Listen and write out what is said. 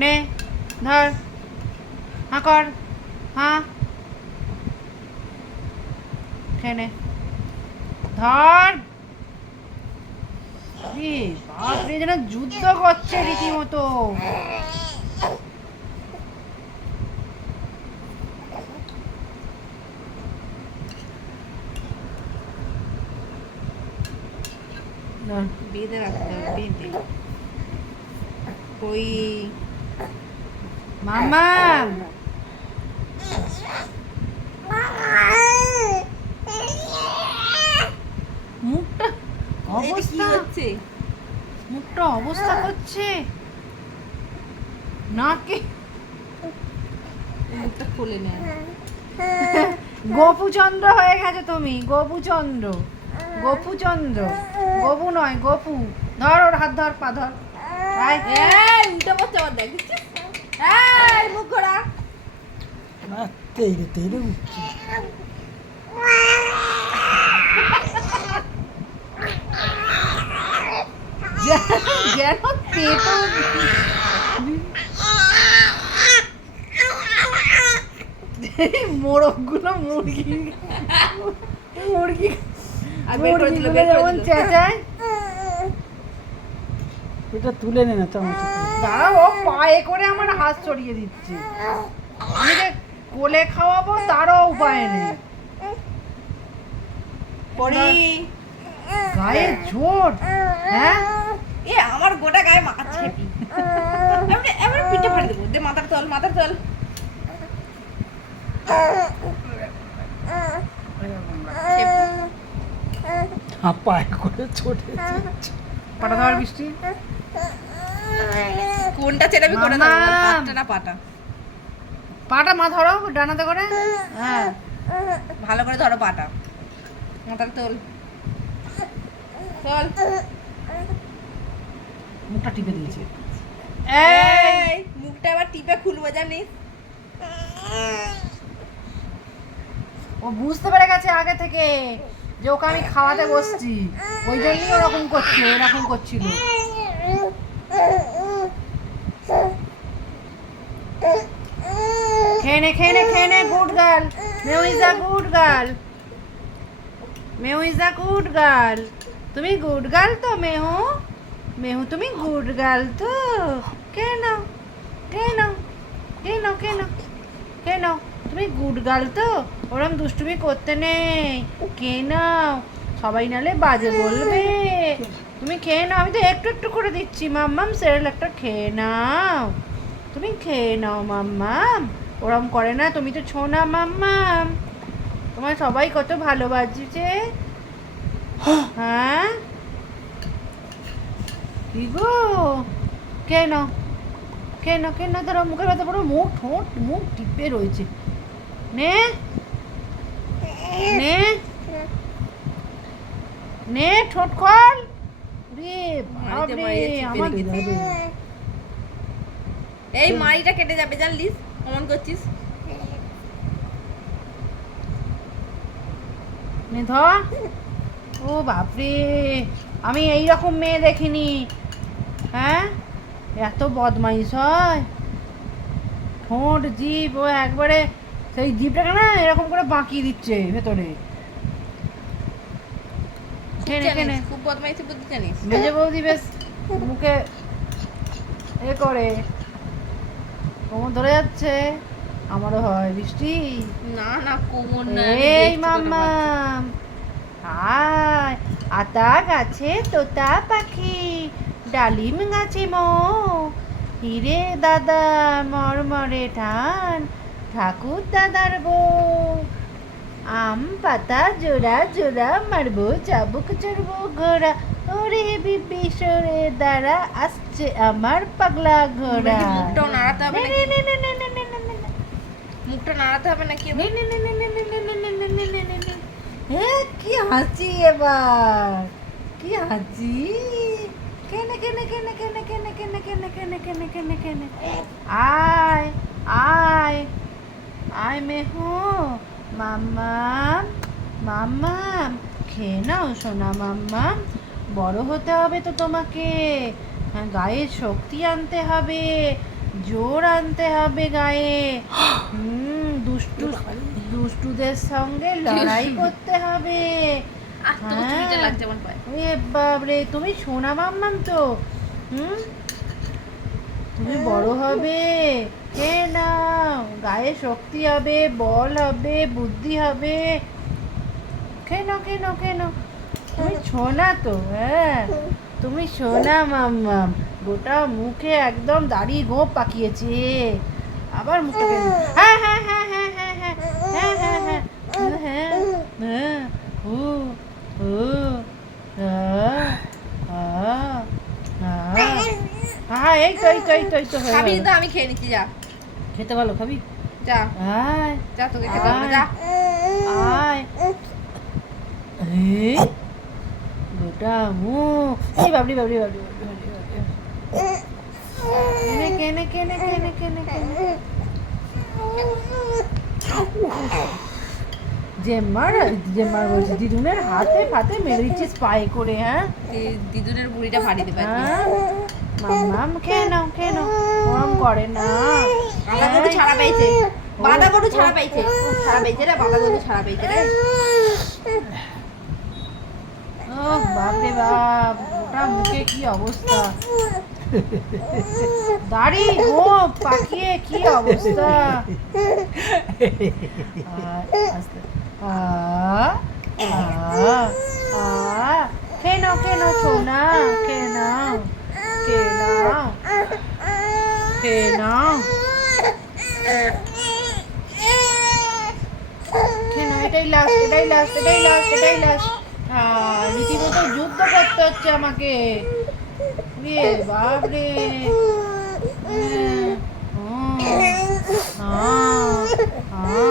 নে ধর, হাঁ কর, হাঁ, খেয়ে নে, ধর। বাপরে, যেন যুদ্ধ করছে রীতিমতো। বেঁধে রাখতে হবে, বেঁধে। কই মামা, মুখটা অবস্থা হচ্ছে, মুখটা অবস্থা করছে নাকি। মুখটা খুলে নেয়। গোপুচন্দ্র হয়ে গেছে তুমি, গোপুচন্দ্র, গোপুচন্দ্র, গোপু নয় গোপু। ধর ওর হাত, ধর পা ধর। উল্টো পড়ছে আবার, দেখ মুখ ঘোরা। তেরে তেরে উঠছে। যেন পেটো মোরগগুলো, মুরগি মুরগি মুরগিগুলো যেমন চেঁচায়। এটা তুলে নে না চামচ। দাঁড়াও, ও পায়ে করে আমার হাত সরিয়ে দিচ্ছে। আমি যে কোলে খাওয়াবো তারও উপায় নেই। পরি গায়ে জোর, হ্যাঁ এ আমার গোটা গায়ে মাখাচ্ছে। এবার পিঠে ফাড়ে দেবো, দে মাথার তল, মাথার তল। পায়ে করে ছোটে পাটা ধর বৃষ্টি। কোনটা চেরাবি, করে ধরো, পাটা না পাটা? পাটা মা ধরো ডানাতে করে, হ্যাঁ ভালো করে ধরো পাটা। মাথার তোল, চল। মুখটা টিপে দিয়েছে। এই মুখটা আবার টিপে খুলবো জানিস। ও বুঝতে পেরে গেছে আগে থেকে যে ওকে আমি খাওয়াতে বসছি, ওই জন্যই ওরকম করছে, এরকম করছিল। খেয়ে নে, খেয়ে নে, খেয়ে নে, good girl. Meu is a good girl, Mehu is a good girl. তুমি গুড গার্ল তো মেহু? মেহু তুমি গুড গার্ল তো? কে নাও, কে নাও, কে নাও, কে নাও, কে নাও। তুমি গুড গার্ল তো? ওরম দুষ্টুমি করতে নেই, কে নাও। সবাই নালে বাজে বলবে। তুমি খেয়ে নাও, আমি তো একটু একটু করে দিচ্ছি। মাম্মাম সেরেল একটা খেয়ে নাও, তুমি খেয়ে নাও মাম্মাম। ওরম করে না, তুমি তো ছোনা মাম্মাম। তোমার সবাই কত ভালোবাসছে। হ্যাঁ কি গো, কেন কেন কেন ধরো, মুখের ভেতর পুরো মুখ, ঠোঁট মুখ টিপে রয়েছে। নে নে নে, ঠোঁট খোল। রে বাপরে, আমার এই মাড়িটা কেটে যাবে জানলিস, অমন করছিস। নে ধর। ও বাপরে, আমি এইরকম মেয়ে দেখিনি। হ্যাঁ, এত বদমাইশ হয়। ঠোঁট জিভ ও একবারে, সেই জিভটাকে না এরকম করে বাঁকিয়ে দিচ্ছে ভেতরে। খুব বদমাইশি বুদ্ধি জানিস। মেজে বৌদি বেশ মুখে এ করে, কোমর ধরে যাচ্ছে। আমারও হয় বৃষ্টি। না না, কোমর না। এই মাম্মা, আয় আতা গাছে তোতা পাখি, ডালিম গাছে মো, হিরে দাদা মরমরে ঠান, ঠাকুর দাদার বউ। আম পাতা জোড়া জোড়া মারবো, চাবুক চড়বো ঘোড়া, ওরে বিবি সরে দাঁড়া, আসছে আমার পাগলা ঘোড়া। মুখটাও নাড়াতে হবে নাকি? মুখটা নাড়াতে হবে নাকি? কি হাসি এবার, কি হাসি। কেনে কেনে কেনে কেনে কেনে কেনে কেনে কেনে কেনে কেনে কেনে, আয় আয় আয় মেহু। মাম্মাম মাম্মাম, খেয়ে নাও সোনা মাম্মাম। বড় হতে হবে তো তোমাকে, গায়ে শক্তি আনতে হবে, জোর আনতে হবে গায়ে। দুষ্টুদের সঙ্গে লড়াই করতে হবে। এ বাবরে, তুমি সোনা মাম্মাম তো। তুমি বড় হবে, খেয়ে নাও, গায়ে শক্তি হবে, বল হবে, বুদ্ধি হবে। খেয়ে নাও, খেয়ে নাও, খেয়ে নাও। তুমি সোনা তো, হ্যাঁ তুমি সোনা মাম্মাম। গোটা মুখে একদম দাড়ি গোঁপ পাকিয়েছে। আবার মুখটা হ্যাঁ হ্যাঁ হ্যাঁ হ্যাঁ হ্যাঁ হ্যাঁ হ্যাঁ হ্যাঁ হ্যাঁ হ্যাঁ হ্যাঁ ও ও হ্যাঁ এই তো এই তো এই তো এই তো খাবি তো, আমি খেয়ে নিচ্ছি, যা খেতে ভালো খাবি, যা আয় যা, তোকে খেতে হবে, যা। আয় এই গোটা মুখ, এই বাবরি বাবরি বাবরি বাবরি বাবরি বাবরি। কেনে কেনে কেনে কেনে কেনে কেনে জেম্মার বলছি দিদুনের হাতে ফাতে মেরে দিচ্ছিস পায়ে করে, হ্যাঁ দিদুনের বুড়িটা ফাটিতে পারি। হ্যাঁ মাম্মাম খেয়ে নাও, খেয়ে নাও, ওরম করে না। বাঁধা গরু ছাড়া পেয়েছে, বাঁধা গরু ছাড়া পেয়েছে, ছাড়া পেয়েছে রে, বাঁধা গরু ছাড়া পেয়েছে রে। ও বাপরে বাপ, ওটা মুখে কি অবস্থা, দাড়ি ও পাকিয়ে কি অবস্থা। আস্তে খেয়ে নাও, খেয়ে নাও সোনা, খেয়ে নাও, খেয়ে নাও, খেয়ে নাও, খেয়ে নাও। এটাই লাস্ট, এটাই লাস্ট, এটাই লাস্ট, এটাই লাস্ট। রীতিমতো যুদ্ধ করতে হচ্ছে আমাকে। বাপরে, হ্যাঁ